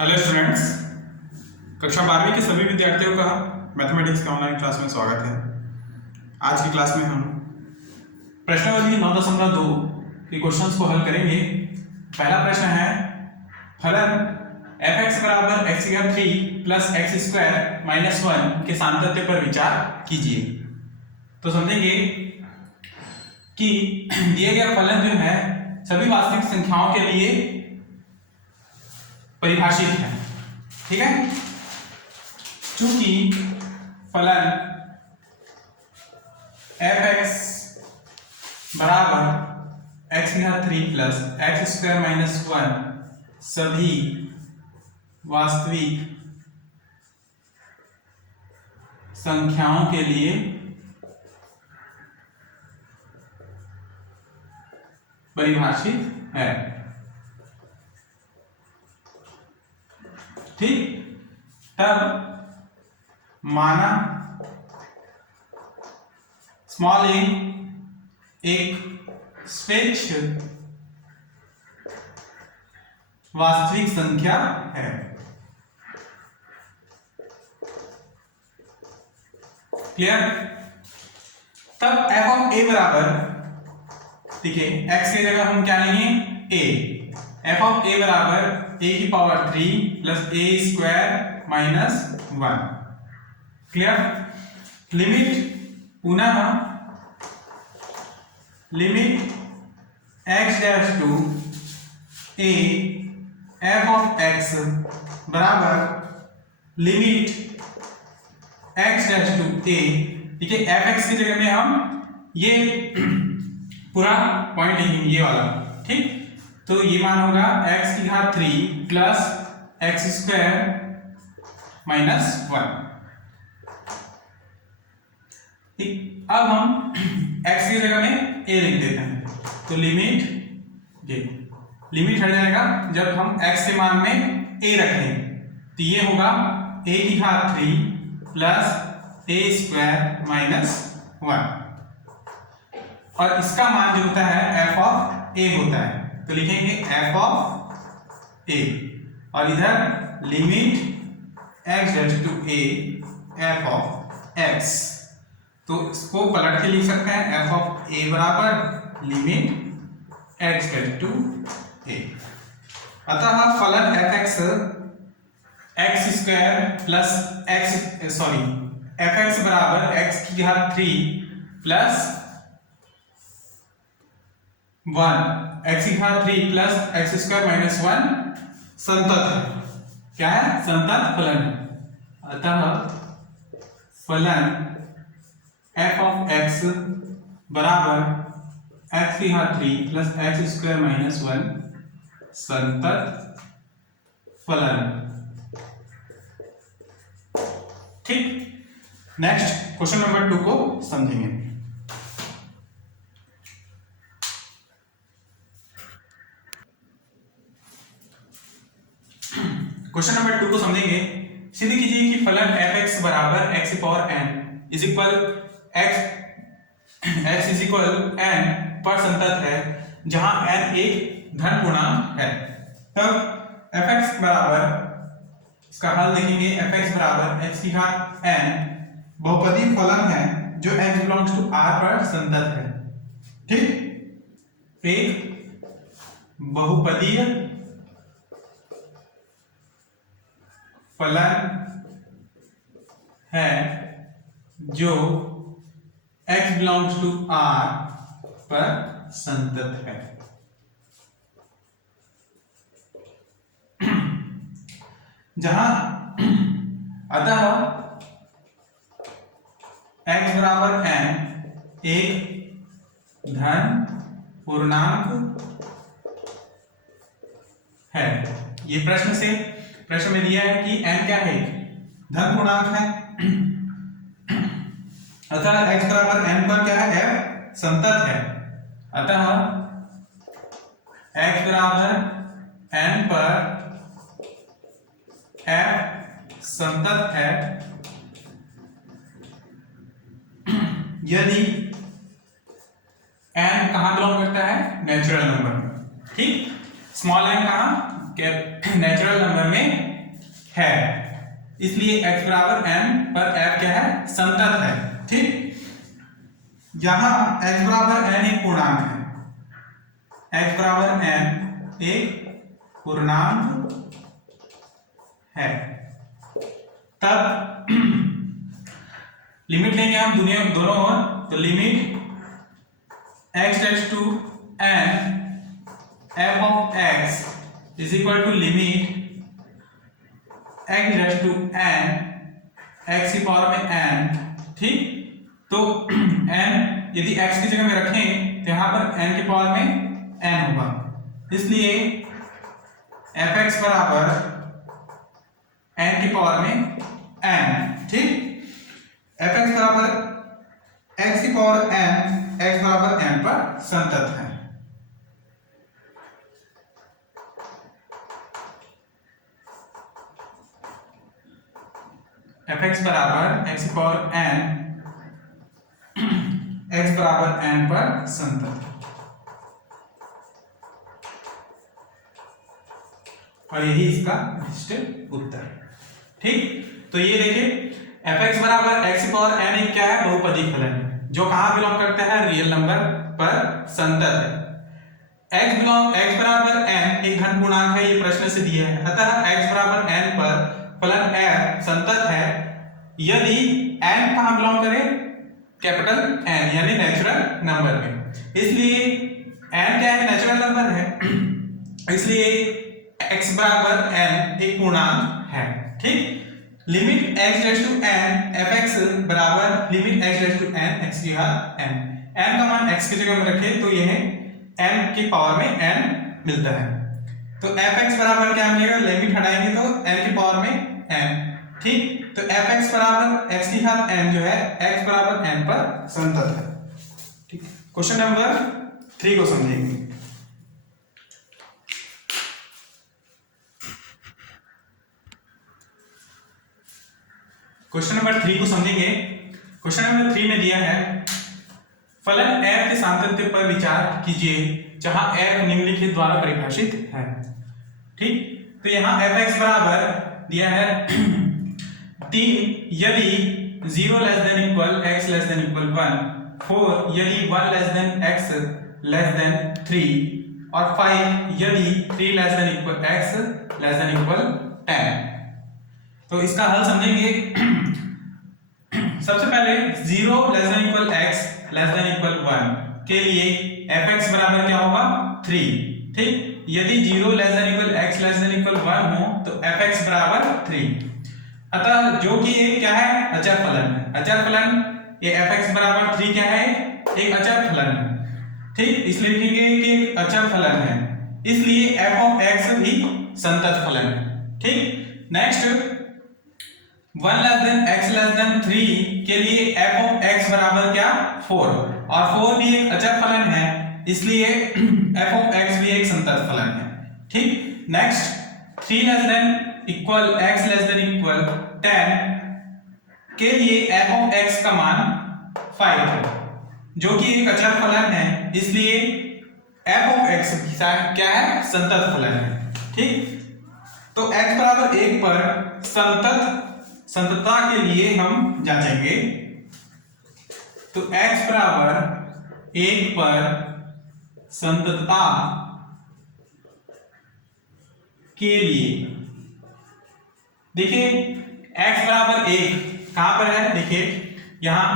Hello students, कक्षा 12वीं के सभी विद्यार्थियों का मैथमेटिक्स के ऑनलाइन क्लास में स्वागत है। आज की क्लास में हम प्रश्नावली 9.2 के क्वेश्चंस को हल करेंगे। पहला प्रश्न है फलन f(x) बराबर x³ प्लस x² - 1 के सामंतत्य पर विचार कीजिए। तो समझेंगे कि दिए गया फलन जो है सभी वास्तविक संख्याओं के लिए परिभाषित है। ठीक है, चूंकि फलन f(x) बराबर x³ प्लस x² - 1 सभी वास्तविक संख्याओं के लिए परिभाषित है। ठीक, तब माना स्मॉल a एक स्वेच्छ वास्तविक संख्या है। क्लियर? तब f(a) बराबर, देखिए x की जगह हम क्या लेंगे a, f(a) बराबर a³ plus a² - 1। Clear? Limit पुनः limit x' to a f(x) बराबर लिमिट x' टू a। देखिए f(x) की जगह में हम ये पूरा पॉइंट लिखेंगे, ये वाला। ठीक, तो ये मान होगा x³ प्लस x² - 1। ठीक, अब हम x की जगह में a लिख देते हैं, तो लिमिट हट जाएगा जब हम x के मान में a रखें, तो ये होगा a³ प्लस a² - 1 और इसका मान जो होता है f(a) होता है, तो लिखेंगे f(a) और इधर limit x' to a f(x), तो इसको पलट के लिख सकते हैं f(a) बराबर लिमिट x' टू a। अतः फलन f(x) f(x) बराबर x³ plus 1 x³ plus x² - 1 संतत है। क्या है? संतत फलन है। अतः फलन f(x) बराबर x³ प्लस x² - 1 संतत फलन। ठीक, नेक्स्ट क्वेश्चन नंबर 2 को समझेंगे। क्वेश्चन नंबर 2 को समझेंगे। सिद्ध कीजिए कि फलन f(x) बराबर x⁴n इज इक्वल n पर संतत है, जहां n एक धन पूर्णांक है। तब f(x) बराबर, इसका हल देखेंगे, f(x) बराबर x⁴n बहुपदी फलन है जो x बिलोंग्स टू R पर संतत है। ठीक, एक बहुपदीय फलन है जो x बिलोंग्स टू R पर संतत है। जहां अतः x बराबर n एक धन पूर्णांक है। ये प्रश्न में दिया है कि n क्या है? धन पूर्णांक है। अतः x बराबर n पर क्या है? f संतत है। अतः x बराबर n पर f संतत है यदि n कहां बिलोंग करता है? Natural number. ठीक, स्मॉल n कहां? नेचुरल नंबर में है, इसलिए x बराबर n पर f क्या है, संतत है। ठीक, यहां x बराबर n एक पूर्णांक है, x बराबर n एक पूर्णांक है, तब लिमिट लेंगे हम दोनों ओर, तो limit x tends to n f of x is equal to limit x tends to n x की पावर में n। ठीक, तो n यदि x की जगह में रखें तो यहां पर n की पावर में n होगा, इसलिए fx बराबर n की पावर में n। ठीक, fx बराबर x की पावर n, x बराबर n पर संतत है। fx बराबर x की पावर n, x बराबर n पर संतत है, और यही इसका निश्चित उत्तर है। ठीक, तो ये देखिए fx बराबर x की पावर n एक क्या है, बहुपदी फलन है, जो कहां बिलोंग करता है, रियल नंबर पर संतत है। x बराबर n एक घन पूर्णांक है, ये प्रश्न से दिया है, अतः x बराबर n पर फलन f संतत है यदि n कहां बिलोंग करे, कैपिटल N यानी नेचुरल नंबर में, इसलिए n क्या है, नेचुरल नंबर है, इसलिए x बराबर n एक पूर्णांक है। ठीक, limit x tends to n fx बराबर limit x tends to n x की घात n, n का मान x की जगह में रखें तो यह n की पावर में n मिलता है, तो fx बराबर क्या मिलेगा, लिमिट हटाएंगे तो n की पावर में n। ठीक, तो fx बराबर x की घात n जो है x बराबर n पर संतत है। ठीक, क्वेश्चन नंबर 3 को समझेंगे। क्वेश्चन नंबर 3 को समझेंगे। क्वेश्चन नंबर 3 में दिया है फलन f के सातत्य पर विचार कीजिए जहां f निम्नलिखित द्वारा परिभाषित है। ठीक, तो यहां fx बराबर दिया है 3 यदि 0 less than equal x less than equal 1, 4 यदि 1 less than x less then 3 और 5 यदि 3 less than equal x less than equal 10। तो इसका हल समझेंगे। सबसे पहले 0 less than equal x less than equal 1 के लिए fx बराबर क्या होगा, 3। ठीक, यदि 0 less than equal x less than equal 1 हो तो fx बराबर 3, अतः जो कि ये क्या है, अचर फलन है। अचर फलन ये fx बराबर 3 क्या है, एक अचर फलन है। ठीक, इसलिए लिखेंगे कि एक अचर फलन है, इसलिए f ऑफ x भी संतत फलन है। ठीक, next 1 less than x less then 3 के लिए f ऑफ x बराबर क्या, 4, और 4 भी एक अचर फलन है, इसलिए f ऑफ x भी एक संतत फलन है। ठीक, next 3 less than equal x less than equal 10 के लिए f ऑफ x का मान 5 है, जो कि एक अचर फलन है, इसलिए f ऑफ x क्या है, संतत फलन है। ठीक, तो x बराबर 1 पर संततता के लिए हम जांचेंगे, तो x बराबर 1 पर संततता के लिए देखिए x बराबर 1 कहां पर है, देखिए यहां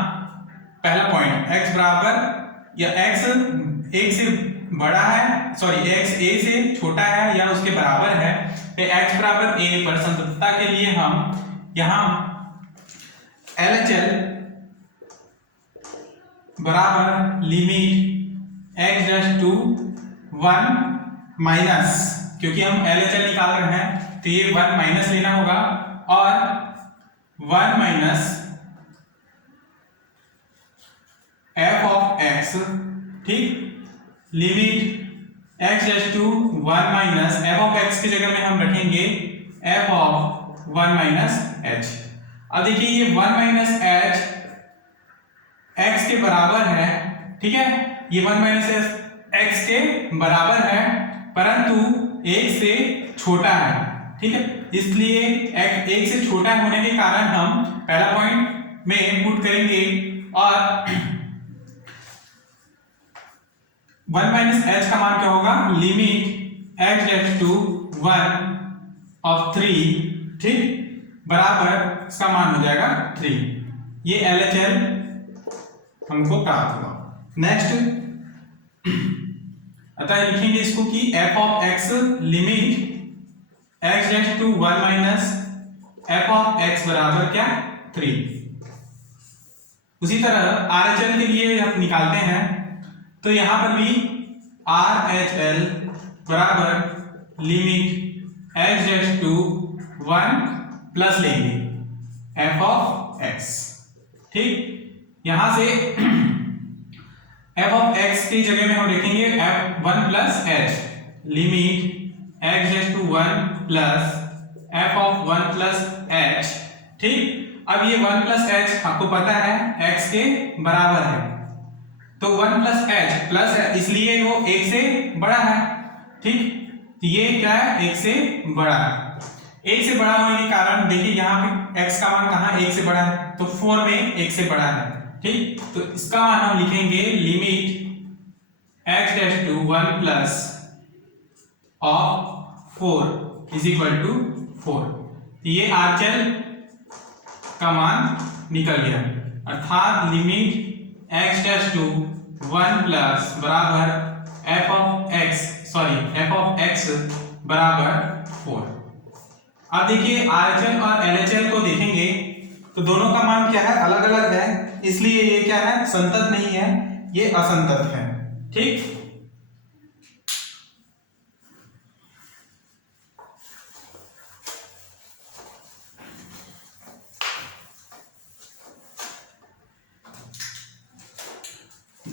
पहला पॉइंट x बराबर या x 1 से बड़ा है, सॉरी x a से छोटा है या उसके बराबर है, तो x बराबर a पर संततता के लिए हम यहां LHL बराबर limit x dash to 1 minus, क्योंकि हम LHL निकाल रहे हैं तो ये 1 माइनस लेना होगा, और 1 माइनस f ऑफ x। ठीक, limit x dash to 1 minus f of x की जगह में हम रखेंगे f ऑफ 1 माइनस h। अब देखिए ये 1 माइनस h x के बराबर है, ठीक है, ये 1 माइनस x के बराबर है, परंतु एक से छोटा है, ठीक है, इसलिए x एक से छोटा होने के कारण हम पहला पॉइंट में पुट करेंगे और 1 माइनस h का मान क्या होगा, limit x tends to 1 of 3, ठीक, बराबर इसका मान हो जाएगा 3। ये LHL हमको प्राप्त हुआ। नेक्स्ट अतः लिखेंगे इसको कि f of x limit x tends to 1 minus f of x बराबर क्या, 3। उसी तरह RHL के लिए हम निकालते हैं, तो यहां पर भी RHL बराबर limit x tends to 1 plus लेंगे f ऑफ x, ठीक, यहां से f ऑफ x की जगह में हम लिखेंगे f1 plus h, limit x tends to 1 plus f of 1 plus h, ठीक। अब ये 1 प्लस h आपको पता है x के बराबर है, तो 1 प्लस h प्लस है इसलिए वो 1 से बड़ा है, ठीक, तो ये क्या है, 1 से बड़ा है। 1 से बड़ा होने के कारण देखिए यहाँ पे x का मान कहाँ 1 से बड़ा है, तो 4 में 1 से बड़ा है, ठीक, तो इसका मान हम लिखेंगे limit x tends to 1 plus of 4 is equal to 4। ये RHL का मान निकल गया, अर्थात limit x tends to 1 plus बराबर f ऑफ x बराबर 4। अब देखिए RHL और LHL को देखेंगे तो दोनों का मान क्या है, अलग अलग है, इसलिए ये क्या है, संतत नहीं है, ये असंतत है, ठीक।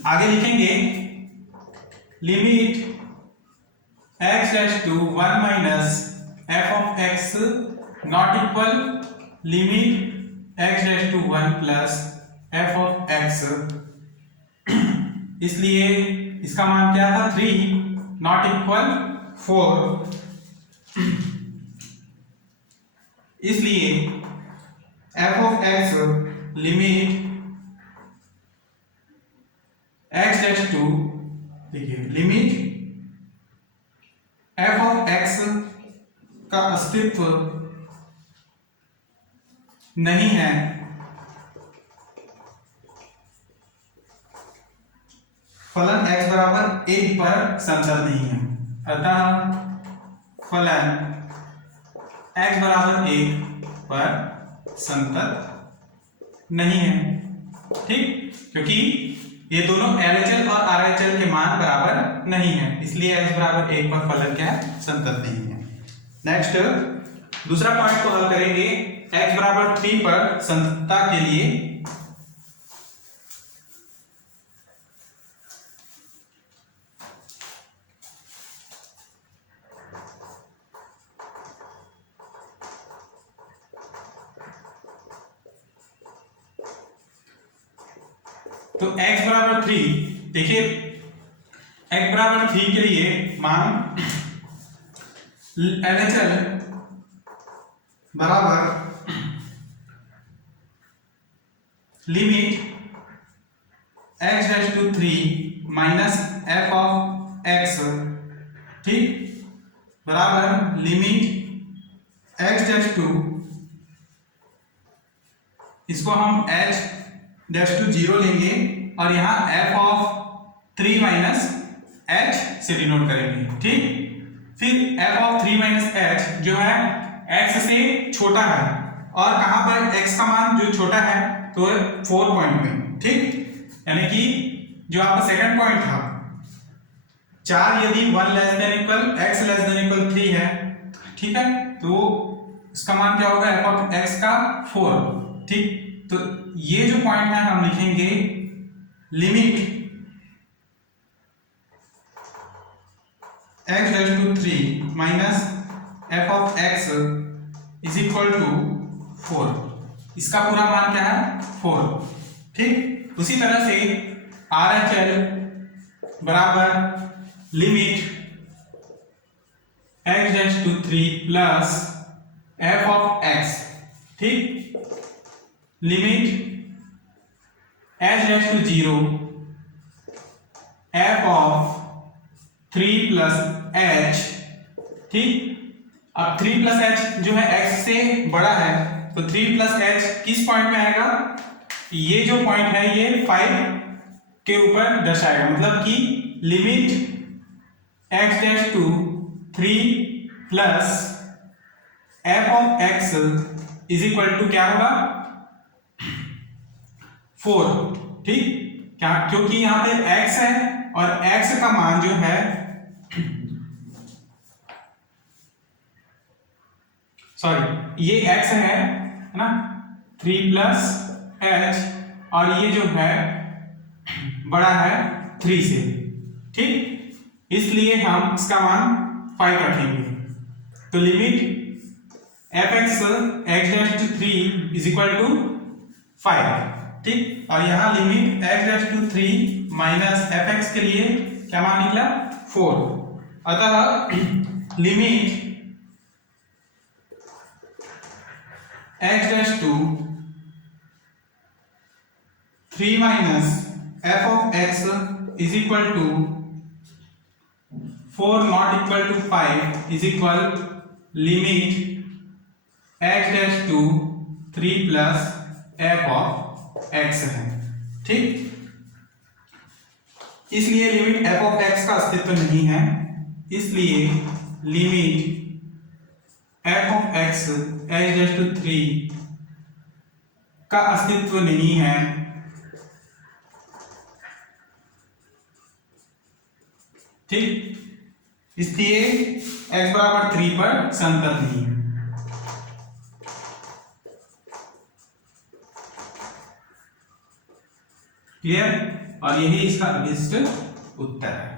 आगे लिखेंगे limit x tends to 1 minus f of x not equal limit x tends to 1 plus f of x, इसलिए इसका मान क्या था, 3 नॉट इक्वल 4, इसलिए f of x limit x tends to, देखिए लिमिट f ऑफ x का अस्तित्व नहीं है, फलन x बराबर 1 पर संतत नहीं है, अतः फलन x बराबर 1 पर संतत नहीं है, ठीक, क्योंकि ये दोनों LHL और RHL के मान बराबर नहीं है, इसलिए x बराबर 1 पर फलन क्या है, संतत नहीं है। नेक्स्ट दूसरा पॉइंट को हल करेंगे x बराबर 3 पर संततता के लिए। तो x बराबर 3, देखिए x बराबर 3 के लिए मान LHL बराबर limit x tends to 3 minus f of x, ठीक, बराबर लिमिट x टेंड्स टू, इसको हम h टेंड्स टू 0 लेंगे और यहाँ f ऑफ 3 माइनस h से डिनोट करेंगे, ठीक। फिर f ऑफ 3 माइनस h जो है x से छोटा है, और कहां पर x का मान जो छोटा है तो 4 पॉइंट में, ठीक, यानी कि जो आपका सेकंड पॉइंट था 4 यदि 1 less than equal x less than equal 3 है, ठीक है, तो इसका मान क्या होगा, f ऑफ x का 4, ठीक। तो ये जो पॉइंट है हम लिखेंगे limit x tends to 3 minus f of x is equal to 4, इसका पूरा मान क्या है, 4, ठीक। उसी तरह से RHL बराबर limit x dash to 3 plus f of x, ठीक, limit h dash to 0 f of 3 plus h, ठीक। अब 3 प्लस h जो है x से बड़ा है, तो 3 प्लस h किस पॉइंट में आएगा, ये जो पॉइंट है ये 5 के ऊपर दर्शाएगा, मतलब कि limit x dash to 3 plus f of x is equal to क्या होगा, 4, ठीक। क्या, क्योंकि यहां पे x है और x का मान जो है सॉरी ये x है ना, 3 प्लस h, और ये जो है बड़ा है 3 से, ठीक। इसलिए हम इसका मान 5 रखेंगे, तो limit fx x dash to 3 is equal to 5, ठीक। और यहां limit x dash to 3 minus fx के लिए क्या मान निकला, 4। अतः limit x dash to 3 minus f of x is equal to 4 not equal to 5 is equal limit x dash to 3 plus f of x है, ठीक। इसलिए लिमिट f ऑफ x का अस्तित्व नहीं है, इसलिए limit f of x h dash to 3 का अस्तित्व नहीं है, ठीक। इसलिए x बराबर 3 पर संतत नहीं है। क्लियर, और यही इसका अभिष्ट उत्तर है।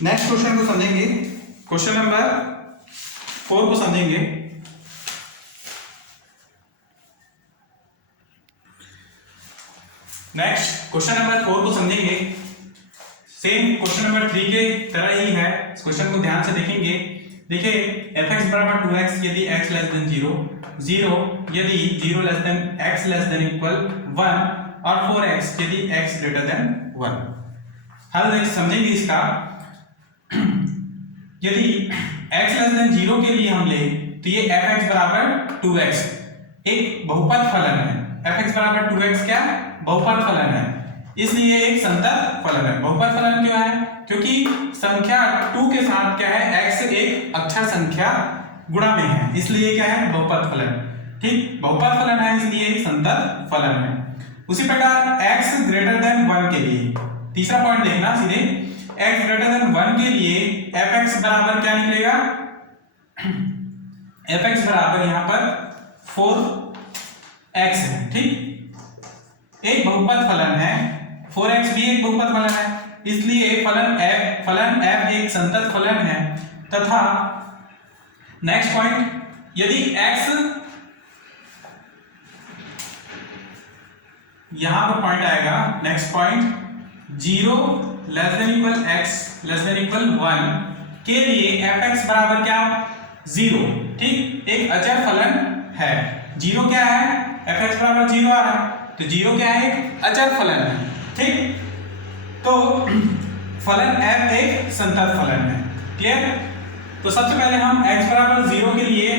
नेक्स्ट क्वेश्चन को समझेंगे, क्वेश्चन नंबर 4 को समझेंगे। नेक्स्ट क्वेश्चन नंबर 4 को समझेंगे, सेम क्वेश्चन नंबर 3 के तरह ही है। इस क्वेश्चन को ध्यान से देखेंगे। देखिए fx बराबर 2x यदि x लेस देन 0, 0 यदि 0 less than x less than equal 1, और 4x यदि x ग्रेटर देन 1। हल समझेंगे इसका। यदि x लेस देन 0 के लिए हम ले तो ये fx बराबर 2x एक बहुपद फलन है। fx बराबर 2x क्या, बहुपद फलन है, इसलिए एक संतत फलन है। बहुपद फलन क्यों है, क्योंकि संख्या 2 के साथ क्या है, x एक अक्षर संख्या गुणा में है, इसलिए क्या है, बहुपद फलन, ठीक। बहुपद फलन है इसलिए एक संतत फलन है। उसी प्रकार x ग्रेटर देन 1 के लिए, तीसरा पॉइंट देखना सीधे, x ग्रेटर देन 1 के लिए fx बराबर क्या निकलेगा, fx बराबर यहां पर 4x है, ठीक। एक बहुपद फलन है, 4x भी एक बहुपद फलन है, इसलिए फलन f एक संतत फलन है। तथा नेक्स्ट पॉइंट, यदि x यहां पर पॉइंट आएगा, next point 0 less than equal x less than equal 1 के लिए fx बराबर क्या, 0, ठीक। एक अचर फलन है, 0 क्या है, fx बराबर 0 आ रहा है, तो 0 क्या है, एक अचर फलन है, ठीक। तो फलन f एक संतत फलन है, क्लियर। तो सबसे पहले हम x बराबर 0 के लिए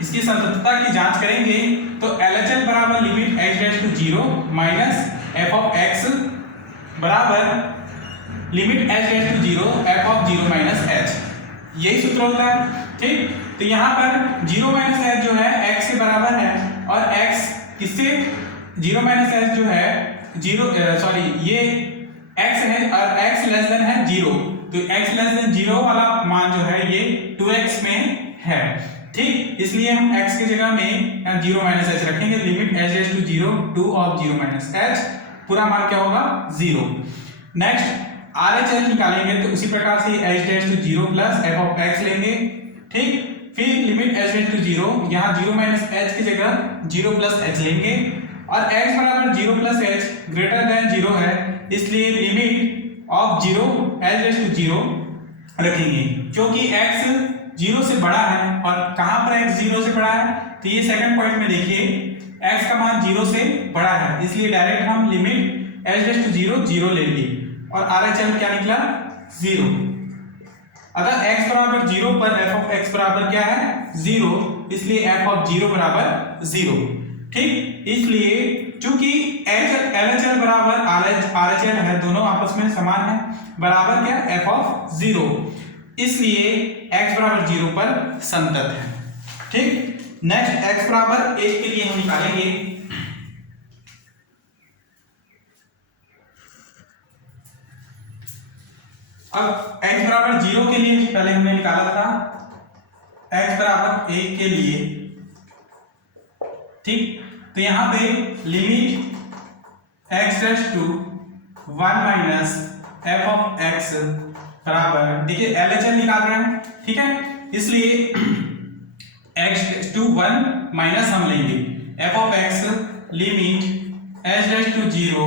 इसकी संततता की जांच करेंगे। तो LHS बराबर limit h dash to 0 minus f of x बराबर limit h dash to 0 f of 0 minus h, यही सूत्र होता है, ठीक। तो यहाँ पर 0 माइनस h जो है x के बराबर है, और x किससे, 0 माइनस h जो है 0 ये x है और x लेस देन है 0, तो x लेस देन 0 वाला मान जो है ये 2x में है, ठीक। इसलिए हम x की जगह में 0 माइनस h रखेंगे, limit h dash to 0 2 of 0 minus h, पूरा मान क्या होगा, 0। नेक्स्ट RHS निकालेंगे, तो उसी प्रकार से h dash to 0 plus f of x लेंगे, ठीक। फिर लिमिट h डैश टू 0, यहाँ 0 माइनस h की जगह 0 प्लस h लेंगे, और x बराबर 0 प्लस h ग्रेटर देन 0 है, इसलिए limit of 0 h dash to 0 रखेंगे, क्योंकि x 0 से बड़ा है और कहां पर x 0 से बड़ा है, तो ये सेकंड पॉइंट में देखिए x का मान 0 से बड़ा है, इसलिए डायरेक्ट हम लिमिट h' 0 ले ली और RHL क्या निकला 0। अगर x बराबर 0 पर f ऑफ x बराबर क्या है 0, इसलिए f ऑफ 0 बराबर 0। ठीक, इसलिए चूंकि LHL बराबर RHL है, दोनों आपस में समान है, बराबर क्या f ऑफ 0, इसलिए x बराबर 0 पर संतत है। ठीक, नेक्स्ट x बराबर 1 के लिए हम निकालेंगे अब x बराबर 0 के लिए पहले हमने निकाला था x बराबर 1 के लिए। ठीक, तो यहां पे limit x' to 1 minus f of x बराबर, देखिए LHL निकाल रहे हैं, ठीक है, इसलिए x टू 1 माइनस हम लेंगे f of x limit h' to 0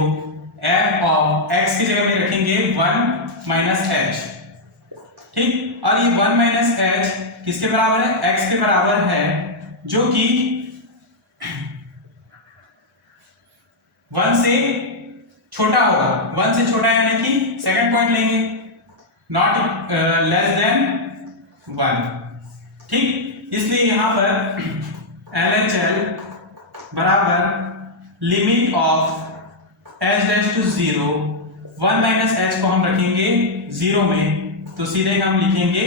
f of x की जगह में रखेंगे 1 माइनस h। ठीक, और ये 1 माइनस h किसके बराबर है, x के बराबर है, जो कि 1 से छोटा होगा। 1 से छोटा यानी कि सेकंड पॉइंट लेंगे, नॉट लेस देन 1। ठीक, इसलिए यहां पर LHL बराबर limit of h' to 0 1 minus h को हम रखेंगे 0 में, तो सीधे हम लिखेंगे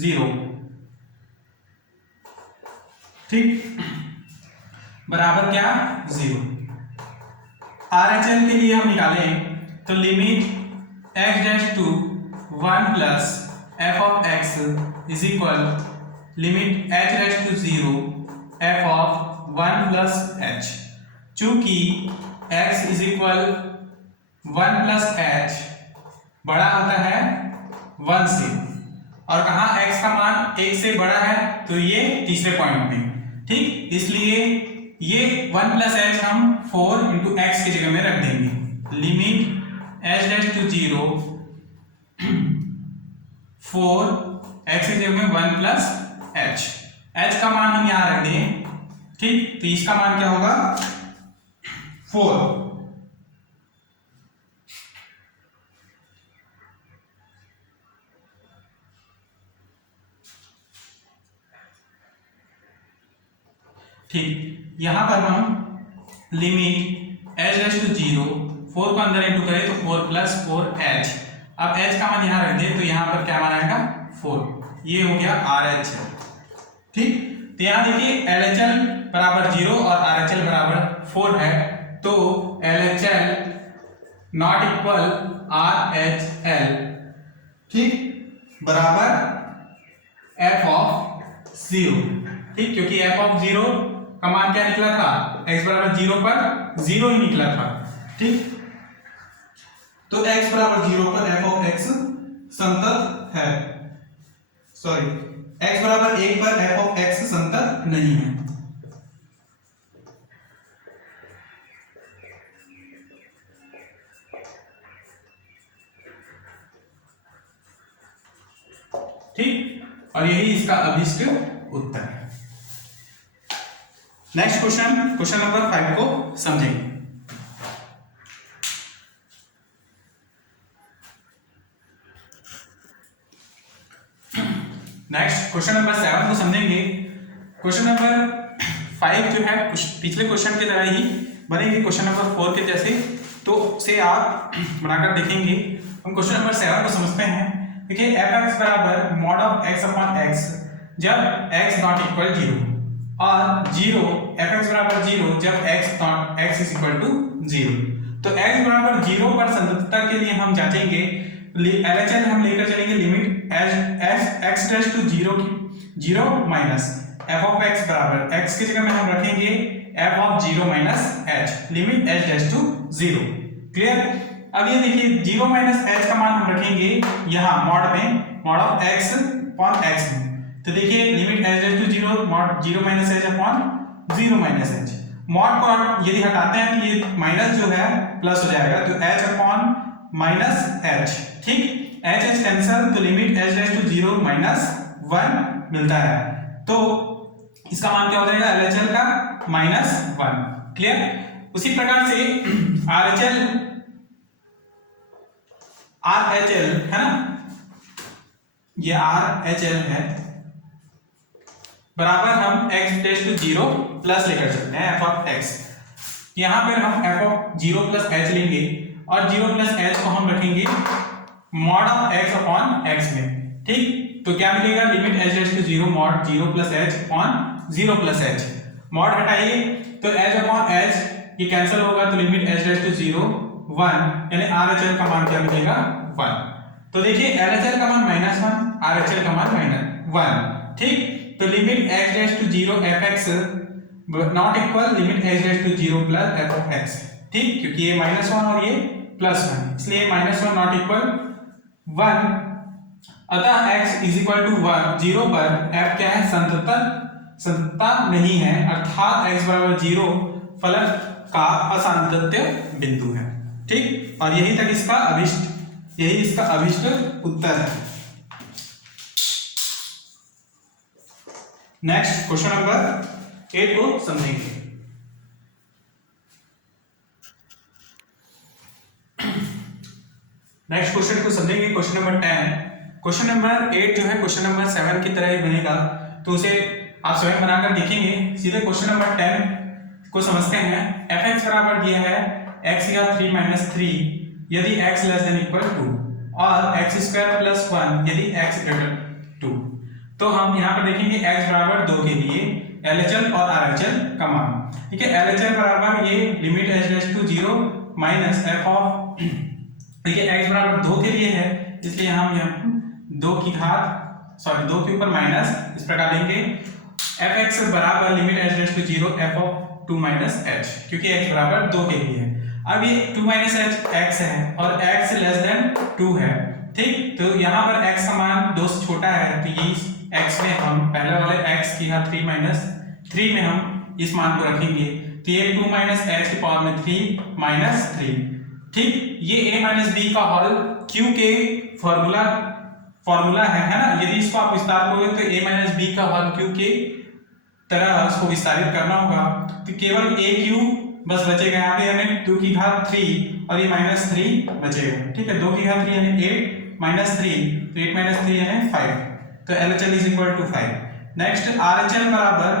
0। ठीक, बराबर क्या 0। RHL के लिए हम निकालें तो limit x' to 1 plus f of x is equal limit h' to 0 f of 1 plus h। चूंकि x is equal 1 plus h बड़ा होता है 1 से, और कहाँ x का मान 1 से बड़ा है, तो ये तीसरे पॉइंट में। ठीक, इसलिए ये 1 प्लस h हम 4 इंटू एक्स की जगह में रख देंगे, लिमिट h' टू 0 4 x की जगह में 1 प्लस h का मान हम यहां रख दें। ठीक, तो इसका मान क्या होगा 4। ठीक, यहां पर हम लिमिट h' टू 0 4 को अंदर इंटू करें तो 4 प्लस 4h। अब h का मान यहां रख दें तो यहां पर क्या मान आएगा 4, ये हो गया RHL। ठीक, तो यहां देखिए LHL बराबर 0 और RHL बराबर 4 है, तो LHL नॉट इक्वल RHL। ठीक, बराबर f ऑफ 0। ठीक, क्योंकि f ऑफ 0 का मान क्या निकला था, x बराबर 0 पर 0 ही निकला था। ठीक, तो x बराबर 0 पर f ऑफ x संतत है, सॉरी x बराबर 1 पर f ऑफ x संतत नहीं है। ठीक, और यही इसका अभिष्ट उत्तर है। नेक्स्ट क्वेश्चन नंबर 5 को समझेंगे। नेक्स्ट क्वेश्चन नंबर 7 को समझेंगे। क्वेश्चन नंबर 5 जो है पिछले क्वेश्चन की तरह ही बनेंगे, क्वेश्चन नंबर 4 के जैसे, तो से आप बनाकर देखेंगे। हम क्वेश्चन नंबर 7 को समझते हैं। देखिए f(x) बराबर mod of x upon x जब x नॉट इक्वल 0 और 0 f(x) बराबर 0 जब x इज इक्वल टू 0। तो x बराबर 0 पर संततता के लिए हम जांचेंगे, LHL हम लेकर चलेंगे limit x' to 0 minus f of x बराबर x की जगह में हम रखेंगे f of 0 minus h limit h' to 0। Clear. अब ये देखिए 0 माइनस h का मान हम रखेंगे यहाँ मॉड में, mod of x upon x में। तो देखिए limit h' to 0 mod 0 minus h upon 0 minus h। Mod को यदि हटाते हैं तो ये माइनस जो है प्लस हो जाएगा, तो h अपॉन माइनस h। ठीक, एच एच कैंसल, तो limit h dash to 0 minus 1 मिलता है। तो इसका मान क्या हो जाएगा LHL का -1। क्लियर। उसी प्रकार से RHL है ना, ये RHL है, बराबर हम x डैश टू 0 प्लस लेकर चलते हैं f ऑफ x। यहां पर हम f ऑफ 0 प्लस h लेंगे और 0 प्लस h को हम रखेंगे mod of x upon x में। ठीक, तो क्या मिलेगा limit h dash to 0 mod 0 plus h upon 0 plus h। Mod हटाइए तो h अपॉन h ये कैंसिल होगा, तो लिमिट h डैश टू 0 1, यानी RHL का मान क्या मिलेगा 1। तो देखिए LHL का मान -1, RHL का मान -1। ठीक, तो limit h dash to 0 fx not equal limit h dash to 0 plus f of x। ठीक, क्योंकि ये -1 और ये +1, इसलिए -1 नॉट इक्वल 1। अतः x इज इक्वल टू 0 पर f क्या है संततता नहीं है, अर्थात x बराबर 0 फलन का असांतत्य बिंदु है। ठीक, और यही इसका अभिष्ट उत्तर है। नेक्स्ट क्वेश्चन नंबर 8 को समझेंगे। नेक्स्ट क्वेश्चन को समझेंगे, क्वेश्चन नंबर 10। क्वेश्चन नंबर 8 जो है क्वेश्चन नंबर 7 की तरह ही बनेगा, तो उसे आप स्वयं बनाकर देखेंगे। सीधे क्वेश्चन नंबर 10 को समझते हैं। fx बराबर दिया है x का 3 - 3 यदि x less than equal to, और x स्क्वायर प्लस 1 यदि x ग्रेटर 2। तो हम यहाँ पर देखेंगे x बराबर 2 के लिए LHL और RHL का मान। ठीक है, LHL बराबर ये limit h dash to 0 minus f of, देखिए x बराबर 2 के लिए है, इसलिए हम यहाँ 2 के ऊपर माइनस इस प्रकार लेंगे। fx बराबर limit h dash to 0 f of 2 minus h, क्योंकि x बराबर 2 के लिए है। अब ये 2 माइनस h x है और x लेस देन 2 है। ठीक, तो यहाँ पर x का मान 2 से छोटा है, तो ये x में हम पहले वाले x की 3 में हम इस मान को रखेंगे, तो ये 2 माइनस h की पावर में 3 माइनस 3। ठीक, ये a माइनस b का होल q के फॉर्मूला है ना। यदि इसको आप विस्तार करोगे तो a माइनस b का होल q के तरह इसको विस्तारित करना होगा, तो केवल a q बस बचेगा। यहाँ पे हमें 2 की घात 3 और ये -3 बचेगा। ठीक है, 2 की घात 3 यानी 8 माइनस 3, तो 8 माइनस 3 यानी 5, तो LHL is equal to 5। Next RHL बराबर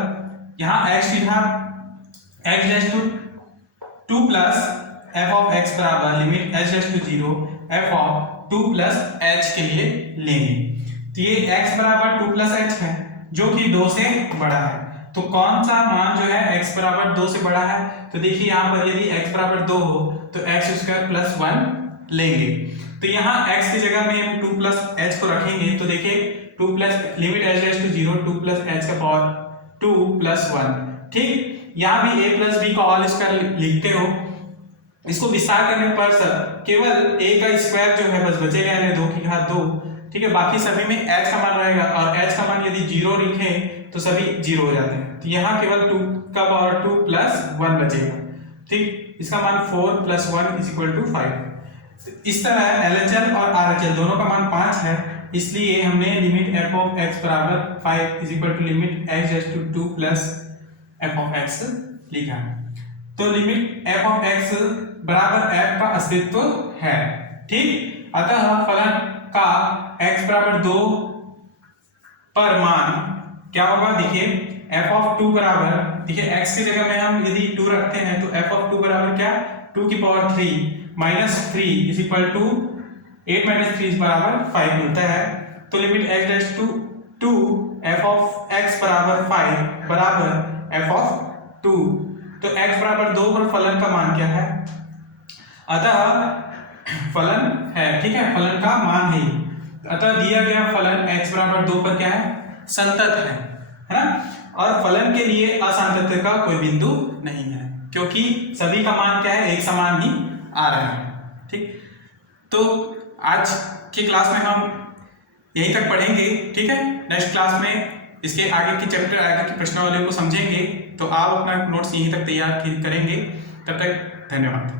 यहाँ x की घात x dash to 2 plus f of x बराबर limit h dash to 0 f of 2 plus h के लिए लेंगे। तो ये x बराबर 2 प्लस h है जो कि 2 से बड़ा है, तो कौन सा मान जो है x बराबर 2 से बड़ा है, तो देखिए यहाँ पर यदि x बराबर 2 हो तो x स्क्वायर प्लस 1 लेंगे। तो यहाँ x की जगह में हम 2 प्लस h को रखेंगे, तो देखिए 2 plus limit h dash to 0 2 plus h का पावर 2 प्लस 1। ठीक, यहाँ भी a प्लस b का होल स्क्वायर लिखते हो, इसको विस्तार करने पर सर केवल a का स्क्वायर जो है बस बचेगा, यानी 2 की घात 2। ठीक है, बाकी सभी में h का मान रहेगा, और h का मान यदि 0 लिखे तो सभी 0 हो जाते हैं, तो यहाँ केवल 2 का पावर 2 प्लस 1 बचेगा। ठीक, इसका मान 4 प्लस 1 इज इक्वल टू 5। इस तरह LHL और RHL दोनों का मान 5 है, इसलिए हमने लिमिट f ऑफ x बराबर 5 is equal to limit x dash to 2 plus f of x लिखा है। तो लिमिट f ऑफ x बराबर f का अस्तित्व है। ठीक, अतः फलन का x बराबर 2 पर मान क्या होगा, देखिए f ऑफ 2 बराबर, देखिए x की जगह में हम यदि 2 रखते हैं तो f ऑफ 2 बराबर क्या, 2 की power 3 minus 3 is equal to 8 minus 3 बराबर 5 मिलता है। तो limit x dash to 2 f of x बराबर 5 बराबर f ऑफ 2, तो x बराबर 2 पर फलन का मान क्या है, अतः फलन है। ठीक है, फलन का मान है, अतः दिया गया फलन x बराबर 2 पर क्या है, संतत है ना। और फलन के लिए असांतत्य का कोई बिंदु नहीं है, क्योंकि सभी का मान क्या है, एक समान ही आ रहा है। ठीक, तो आज की क्लास में हम यहीं तक पढ़ेंगे। ठीक है, नेक्स्ट क्लास में इसके आगे की चैप्टर आगे की प्रश्नावली को समझेंगे, तो आप अपना नोट्स यहीं तक तैयार करेंगे। तब तक धन्यवाद।